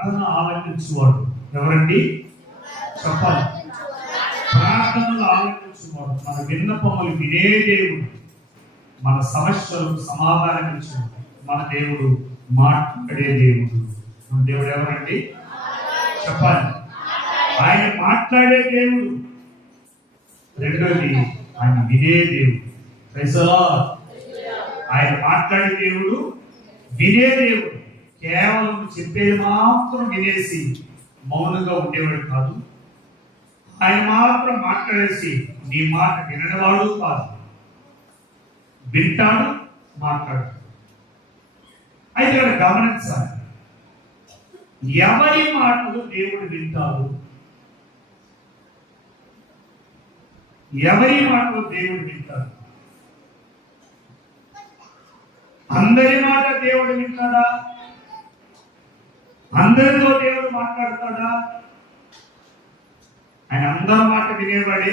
ప్రార్థన ఆలకించువాడు ఎవరండి? చెప్పాలి. ప్రార్థనలు ఆలకించువాడు, మన విన్నపములు వినే దేవుడు, మన సమస్యలకు సమాధానం ఇచ్చు మన దేవుడు, మాట్లాడే దేవుడు. మన దేవుడు ఎవరండి? చెప్పాలి. ఆయన మాట్లాడే దేవుడు. రెండోది ఆయన వినే దేవుడు. ఆయన మాట్లాడే దేవుడు, వినే దేవుడు. కేవలం చెప్పేది మాత్రం వినేసి మౌనంగా ఉండేవాడు కాదు. ఆయన మాత్రం మాట్లాడేసి నీ మాట వినవాడు కాదు. వింటాడు, మాట్లాడు. అయితే ఇక్కడ గమనించాలి, ఎవరి మాటలు దేవుడు వింటాడు, ఎవరి మాటలు దేవుడు వింటాడు? అందరి మాట దేవుడు వింటాడా? అందరితో దేవుడు మాట్లాడతాడా? ఆయన అందరి మాట వినేవాడే,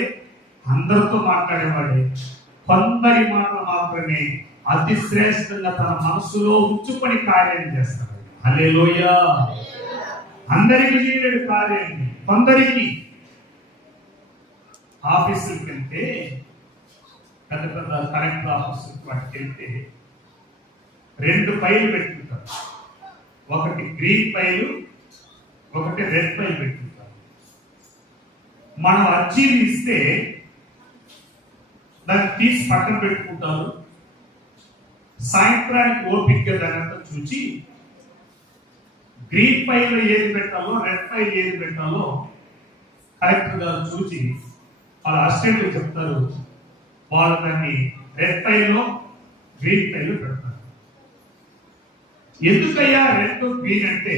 అందరితో మాట్లాడేవాడే. కొందరి మాటలు మాత్రమే అతి శ్రేష్టంగా తన మనసులో ఉంచుకొని కార్యం చేస్తాడు. హల్లెలూయా. అందరికీ చేయలేడు కార్యాన్ని. కొందరికి ఆఫీసులకు వెళ్తే, పెద్ద పెద్ద కలెక్టర్ ఆఫీసులకు వాటికి వెళ్తే 2 ఫైలు పెట్టుకుంటారు. ఒకటి గ్రీన్ ఫైలు, ఒకటి రెడ్ ఫైల్ పెట్టుకుంటారు. మనం అర్జీని ఇస్తే దాన్ని తీసి పక్కన పెట్టుకుంటారు. సాయంత్రానికి ఓపికగా దానంతా చూసి గ్రీన్ ఫైల్ ఏది పెట్టాలో, రెడ్ ఫైల్ ఏది పెట్టాలో కలెక్టర్ గారు చూసి వాళ్ళ అసిస్టెంట్లు చెప్తారు. వాళ్ళు దాన్ని రెడ్ ఫైల్లో, గ్రీన్ ఫైల్లో పెడతారు. ఎందుకయ్యా రెడ్ గ్రీన్ అంటే,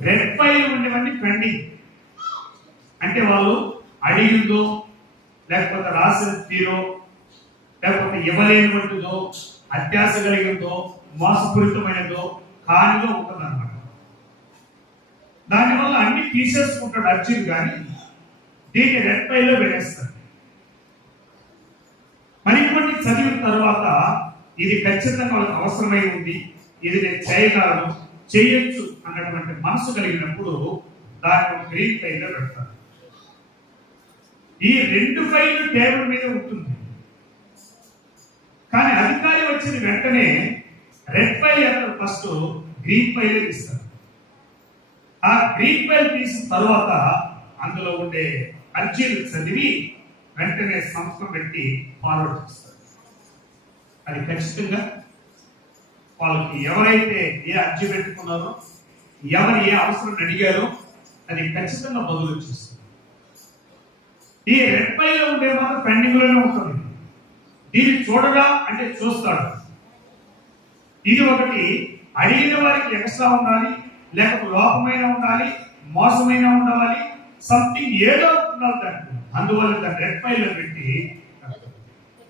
రెడ్ ఫైల్ ఉండేవన్నీ పెండింగ్. అంటే వాళ్ళు అడిగిందో, లేకపోతే రాసిన తీరో, లేకపోతే ఇవ్వలేనివంటిదో, అత్యాశ కలిగిందో, మోసపూరితమైనదో కానిలో ఉంటుందన్నమాట. దానివల్ల అన్ని తీసేసుకుంటాడు అర్జీలు, కానీ దీన్ని రెడ్ ఫైల్లో పెట్టేస్తాడు. మరి ఇటువంటి చదివిన తర్వాత ఇది ఖచ్చితంగా వాళ్ళకి అవసరమై ఉంది, ఇది నేను చేయగలను, చేయొచ్చు అన్నటువంటి మనసు కలిగినప్పుడు దాన్ని గ్రీన్ ఫైల్లో పెడతారు. ఈ 2 ఫైళ్ళు టేబుల్ మీద ఉంటుంది. కానీ అధికారి వచ్చిన వెంటనే రెడ్ ఫైల్ ఎక్కడ ఫస్ట్ గ్రీన్ ఫైల్ ఇస్తారు. ఆ గ్రీన్ ఫైల్ తీసిన తర్వాత అందులో ఉండే అర్జీలు చదివి వెంటనే సంస్థ పెట్టి ఫార్వర్డ్ చేస్తారు. అది ఖచ్చితంగా వాళ్ళకి ఎవరైతే ఏ అర్జీ పెట్టుకున్నారో, ఎవరు ఏ అవసరం అడిగారో అది ఖచ్చితంగా బదులు చేస్తారు. ఈ రెడ్ ఫైల్లో ఉండే మాత్రం పెండింగ్ లోనే ఉంటుంది. దీన్ని చూడగా అంటే చూస్తాడు. ఇది ఒకటి అడిగిన వారికి ఎక్స్ట్రా ఉండాలి, లేకపోతే లోపమైన ఉండాలి, మోసమైన ఉండాలి, సంథింగ్ ఏదో ఉండాలి దాంట్లో. అందువల్ల దాన్ని రెడ్ ఫైల్లో పెట్టి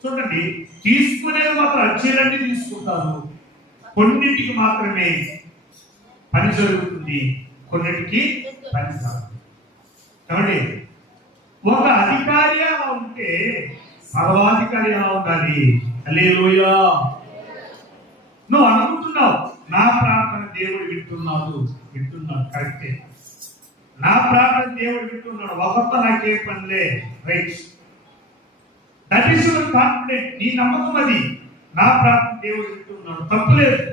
చూడండి. తీసుకునేది మాత్రం అర్జీలన్నీ తీసుకుంటారు. కొన్నింటికి మాత్రమే పని జరుగుతుంది, కొన్నింటికి పని కాదు. కాబట్టి ఒక అధికారి అలా ఉంటే సర్వాధికారి ఎలా ఉండాలి? హల్లెలూయా. నువ్వు అనుకుంటున్నావు నా ప్రార్థన దేవుడు వింటున్నాడు, కరెక్టే. నా ప్రార్థన దేవుడు వింటున్నాడు, ఒకరితో నాకే పనిలే, right. That is your confident. నీ నమ్మకం అది. నా ప్రార్థన దేవుడు వింటున్నాడు, తప్పులేదు.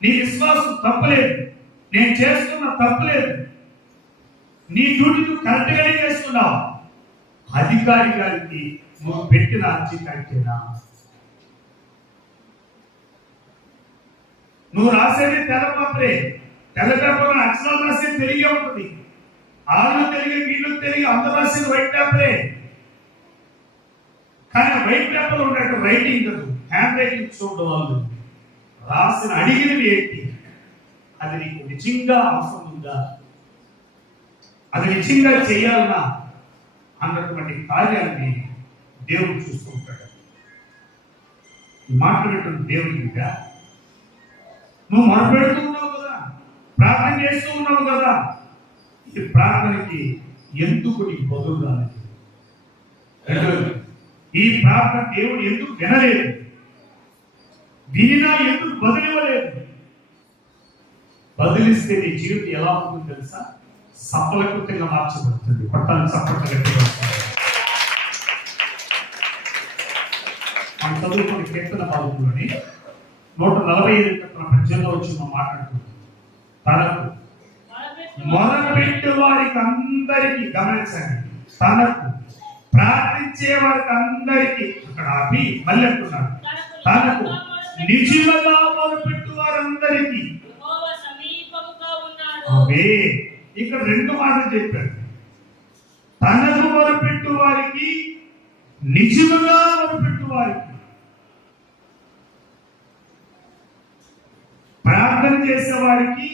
నీ విశ్వాసం తప్పులేదు. నేను చేస్తున్న తప్పులేదు. నీ డ్యూటీ నువ్వు కరెక్ట్గానే చేస్తున్నావు. అధికారి గారికి నువ్వు పెట్టిన అర్జీ కరెక్టేనా? నువ్వు రాసేది తెల్ల పేపరే. తెల్ల పేపర్ అక్షరాలు రాసేది తెలిగే ఉంటుంది. వాళ్ళు తెలిగే, వీళ్ళు తెలిగే, అందరూ రాసేది వైట్ పేపరే. కానీ వైట్ పేపర్ ఉన్నట్టు రైటింగ్ కదా, హ్యాండ్ రైటింగ్ చూడడం వాళ్ళు రాసిన అడిగినవి ఏంటి, అది నీకు నిజంగా అవసరం ఉందా, అది నిజంగా చేయాలన్నా అన్నటువంటి కార్యాలని దేవుడు చూస్తూ ఉంటాడు. ఈ మాట్లాడేటువంటి దేవుడిగా నువ్వు మొరపెడుతూ ఉన్నావు కదా, ప్రార్థన చేస్తూ ఉన్నావు కదా, ఈ ప్రార్థనకి ఎందుకు నీకు బదులు రాలేదు? ఈ ప్రార్థన దేవుడు ఎందుకు వినలేదు? వినినా ఎందుకు బదులివ్వలేదు? బదిలిస్తే నీ జీవితం ఎలా ఉంటుందో తెలుసా? సఫలకృతంగా మార్చబడుతుంది. కొట్టాలి సఫలత గట్టిగా. మన చదువుకున్న కీర్తన భాగంలోని 145 వచ్చి మనం మాట్లాడుతున్నాం. తనకు మొదలుపెట్టు వారికి అందరికీ, గమనించండి, తనకు ప్రార్థించే వారికి అందరికీ, అక్కడ ఆపి మళ్ళీ అంటున్నాడు, తనకు నిజముగా మొదలుపెట్టు వారందరికీ. ఇక్కడ 2 మాటలు చెప్పాడు. తనకు మొదలుపెట్టు వారికి, నిజముగా మొదలుపెట్టు వారికి. ప్రార్థన చేసేవారికి,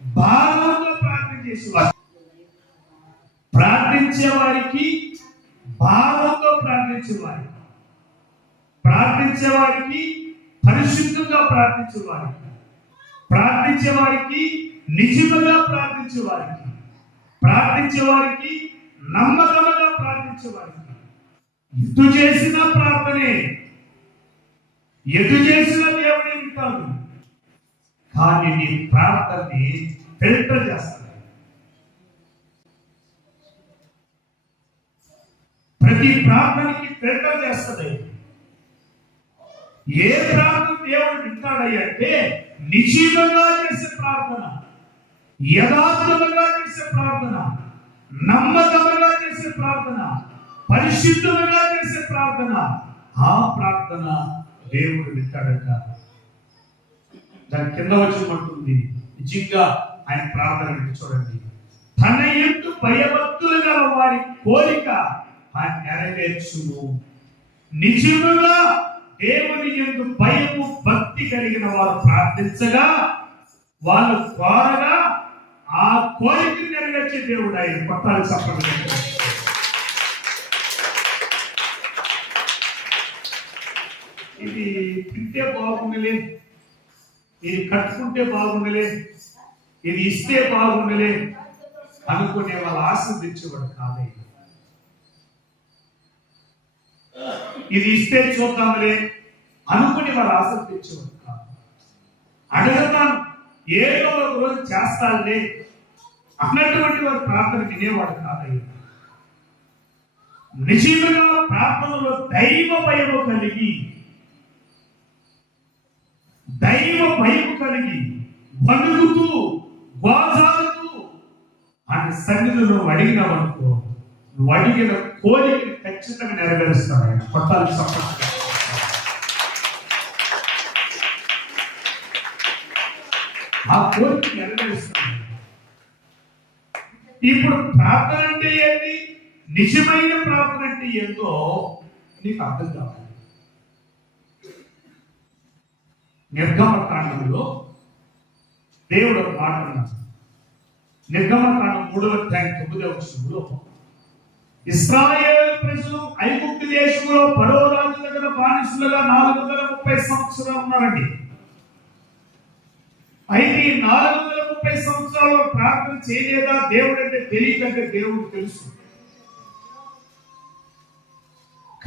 భావంతో ప్రార్థన చేసేవారికి, ప్రార్థించే వారికి, భావంతో ప్రార్థించేవారికి, ప్రార్థించే వారికి, పరిశుద్ధంగా ప్రార్థించే వారికి, ప్రార్థించే వారికి, నిజముగా ప్రార్థించే వారికి, ప్రార్థించే వారికి, నమ్మకంగా ప్రార్థించే వారికి. ఎటు చేసిన ప్రార్థనే, ఎటు చేసిన దేవుడే వింటాడు. కానీ నీ ప్రార్థనని ఫిల్టర్ చేస్తాడు. ప్రతి ప్రార్థనకి ఫిల్టర్ చేస్తాడు. ఏ ప్రార్థన దేవుడు వింటాడంటే నిజంగా చేసే ప్రార్థన, యథార్థంగా చేసే ప్రార్థన, నమ్మకంగా చేసే ప్రార్థన, పరిశుద్ధంగా చేసే ప్రార్థన. ఆ ప్రార్థన దేవుడు వింటాడట. దాని కింద వచ్చినట్టుంది, నిజంగా ఆయన ప్రార్థన వింటూ చూడండి. తన యందు భయభక్తులు గల వారి కోరిక ఆయన నెరవేర్చును. నిజముగా దేవుని యందు భయము భక్తి కలిగిన వారు ప్రార్థించగా, వాళ్ళు కోరగా ఆ కోరిక నెరవేర్చే దేవుడు ఆయన. కొట్టాలి చెప్పండి. ఇది తింటే బాగుండలే, ఇది కట్టుకుంటే బాగుండలే, ఇది ఇస్తే బాగుండలే అనుకునే వాళ్ళ ఆశీర్దించేవాడు కాదే. ఇది ఇస్తే చూద్దాంలే అనుకుని వాళ్ళు ఆశీర్దించేవాడు కాదు. అడగతాను, ఏదో ఒక రోజు చేస్తానులే అన్నటువంటి వారు ప్రార్థన వినేవాడు కాదయ్యా. నిజంగా ప్రార్థనలో దైవ భయము కలిగి, దైవ భయము కలిగి వణుకుతూ గోజాడుతూ ఆయన సన్నిధిలో అడిగినవనుకో, నువ్వు అడిగిన కోరికని ఖచ్చితంగా నెరవేరుస్తాడు ఆయన. కొట్టాలి సపోర్ట్. ఆ కోరిక నెరవేరుస్తాడు. ఇప్పుడు ప్రార్థన అంటే ఏంటి, నిజమైన ప్రార్థన అంటే ఏంటో నీకు అర్థం కావాలి. నిర్గమకాండంలో దేవుడు ఒక మాట అన్నాడు. నిర్గమకాండం 3:9 ఇశ్రాయేలు ప్రజలు ఐగుప్తు దేశంలో ఫరో రాజు దగ్గర బానిసలుగా 430 సంవత్సరాలు ఉన్నారండి. అయితే ఈ 430 సంవత్సరాలు ప్రార్థన చేయలేదా? దేవుడు అంటే తెలియదంటే దేవుడు తెలుసు.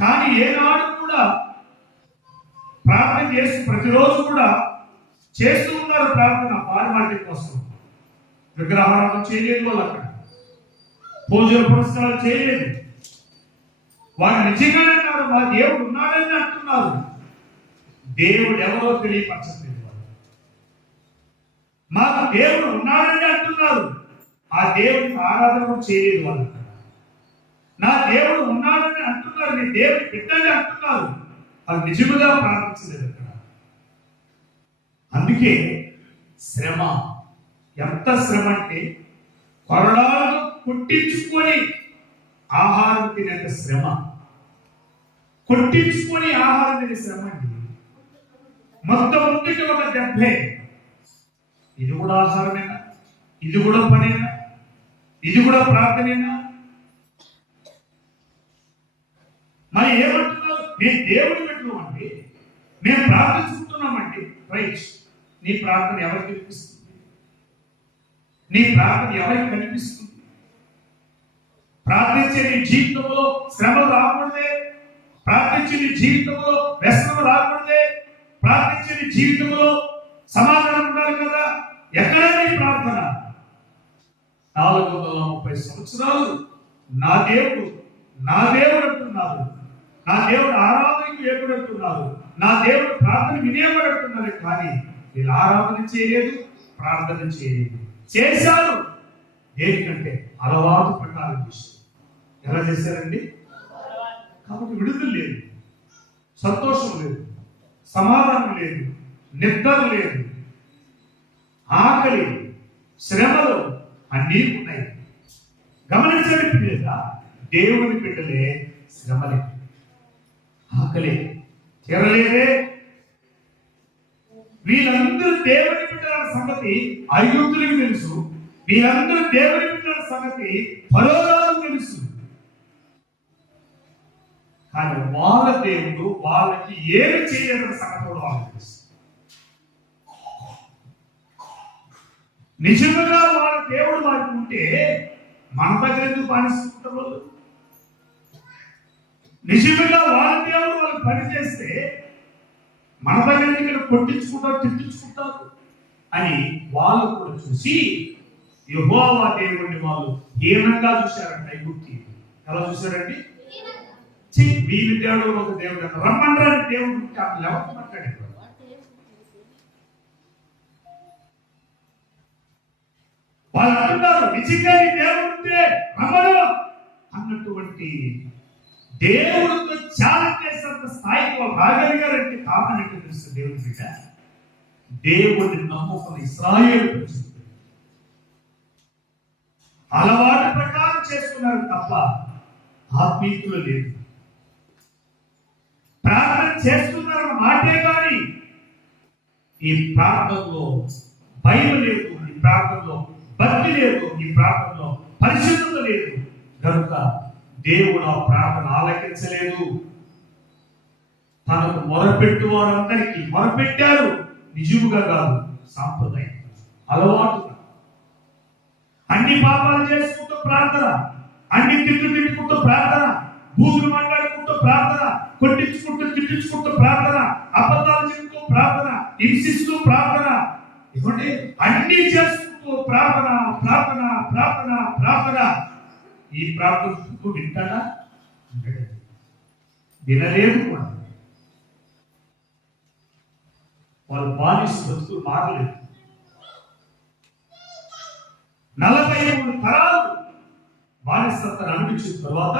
కానీ ఏనాడు కూడా ప్రార్థన చేస్తూ ప్రతిరోజు కూడా చేస్తూ ఉన్నారు ప్రార్థన. ఫార్మాలిటీ కోసం విగ్రహాలను చేయలేదు, వాళ్ళు అక్కడ పూజల పురస్కారాలు చేయలేదు. వారు నిజంగానే అన్నారు, మా దేవుడు ఉన్నాడని అంటున్నారు. దేవుడు ఎవరో తెలియపరచలేదు. మా దేవుడు ఉన్నాడని అంటున్నారు, ఆ దేవుడికి ఆరాధన చేయలేదు వాళ్ళు. నా దేవుడు ఉన్నాడని అంటున్నారు, నీ దేవుడి బిడ్డని అంటున్నారు, అది నిజముగా ప్రార్థించలేదు అక్కడ. అందుకే శ్రమ, ఎంత శ్రమ అంటే కొరడాలను కొట్టించుకొని ఆహారం తినేంత శ్రమ. కొట్టించుకొని ఆహారం తినే శ్రమ అండి. మొత్తం ముందుకి ఒక దెబ్బే. ఇది కూడా ఆహారమేనా? ఇది కూడా పనేనా? ఇది కూడా ప్రార్థనేనా? మరి ఏమంటున్నారు? మేము దేవుడి పెట్టు అండి, మేము ప్రార్థించుకుంటున్నామండి. రైట్, నీ ప్రార్థన ఎవరికి కనిపిస్తుంది? నీ ప్రార్థన ఎవరికి కనిపిస్తుంది? ప్రార్థించే నీ జీవితంలో శ్రమ రాకూడదే, ప్రార్థించే నీ జీవితంలో వ్యసనం రాకూడదే, ప్రార్థించే నీ జీవితంలో సమాధానం ఉండాలి కదా. ఎక్కడ నీ ప్రార్థన? 430 సంవత్సరాలు నా దేవుడు అంటున్నారు, నా దేవుడు ఆరాధనకు ఏకుడు అంటున్నారు, నా దేవుడు ప్రార్థన వినేవాడు అంటున్నారు. కానీ వీళ్ళు ఆరాధన చేయలేదు, ప్రార్థన చేయలేదు. చేశారు దేనికంటే అలవాటు ప్రకారం చేశారు. ఎలా చేశారండి? కాబట్టి విడుదల లేదు, సంతోషం లేదు, సమాధానం లేదు, నిద్ర లేదు, ఆకలి, శ్రమలు అన్నీ ఉన్నాయి. గమనించండి పిల్లగా, దేవుని బిడ్డలే శ్రమలే, ఆకలి తీరలేదే. వీళ్ళందరూ దేవుని బిడ్డల సంగతి ఐగుప్తులకు తెలుసు, వీళ్ళందరూ దేవుని బిడ్డల సంగతి ఫరోరాజుకు తెలుసు. కానీ వాళ్ళ దేవుడు వాళ్ళకి ఏమి చేయలేదన్న సంగతి కూడా వాళ్ళకి తెలుసు. నిజంగా వాళ్ళ దేవుడు వారికి ఉంటే మన దగ్గర ఎందుకు పాటిస్తుంటారు వాళ్ళు? నిజంగా వాళ్ళ దేవుడు వాళ్ళు పని చేస్తే మన దగ్గర ఇక్కడ కొట్టించుకుంటారు, తిట్టించుకుంటారు అని వాళ్ళు కూడా చూసి యెహోవా దేవుడిని వాళ్ళు హీనంగా చూశారంట. ఐగుప్తి ఎలా చూశారండి? వీరి దేవుడు ఒక దేవుడు అంట, రమ్మంటారు దేవుడు అసలు ఎవరు మాట్లాడారు? వాళ్ళు అంటున్నారు నిజంగా నీ దేవుడు ఉంటే రమ్మను అన్నటువంటి దేవుడితో ఛాలెంజ్ చేసినంత స్థాయికి వాళ్ళు రాగలిగారంటే కారణం ఏంటో తెలుస్తుంది. దేవుడి బిడ్డ దేవుడిని నమ్ముకున్న ఇశ్రాయేలు ప్రజలు అలవాటు ప్రకారం చేసుకున్నారు తప్ప ఆత్మీయతలో లేదు. ప్రార్థన చేస్తున్నారన్న మాటే కానీ ఈ ప్రార్థనలో భయం లేదు, ఈ ప్రార్థనలో భక్తి లేదు, ఈ ప్రార్థనలో పరిశుద్ధత లేదు. కనుక దేవుడు ఆ ప్రార్థన ఆలకించలేదు. తనకు మొరపెట్టు వారందరికీ మొరపెట్టారు, నిజముగా కాదు, సాంప్రదాయం అలవాటు. అన్ని పాపాలు చేసుకుంటూ ప్రార్థన, అన్ని తిట్టుకుంటూ ప్రార్థన, బూతులు మాట్లాడుకుంటూ ప్రార్థన, కొట్టించుకుంటూ తిట్టించుకుంటూ ప్రార్థన, అబద్ధాలు చెప్తూ ప్రార్థన, హింసిస్తూ ప్రార్థన, ఇవ్వండి అన్ని చేసుకుంటూ ప్రార్థన ప్రార్థన ప్రార్థన ప్రార్థన. ఈ ప్రార్థన వింటాడా? వినలేదు కూడా. వాళ్ళు బానిస బతుకులు మారలేదు. 43 తరాలు బానిసత్వాన్ని అనిపించిన తర్వాత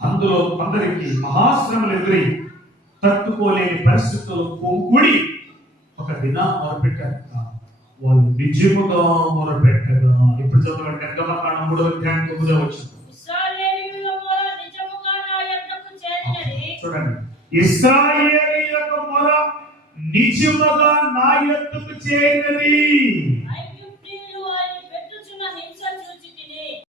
అందులో కొందరికి మహాశ్రమలు ఎదురై తట్టుకోలేని పరిస్థితుల్లో కూడి ఒక దినం మొదలుపెట్టారు. వాళ్ళు నిజముగా మొదలుపెట్టగా ఇప్పుడు చదవండి. నిర్గమకాండం 3:9 వచ్చింది. చూడండి, ఇశ్రాయేలీయుల మొర నిజముగా నా యొద్దకు చేరినది.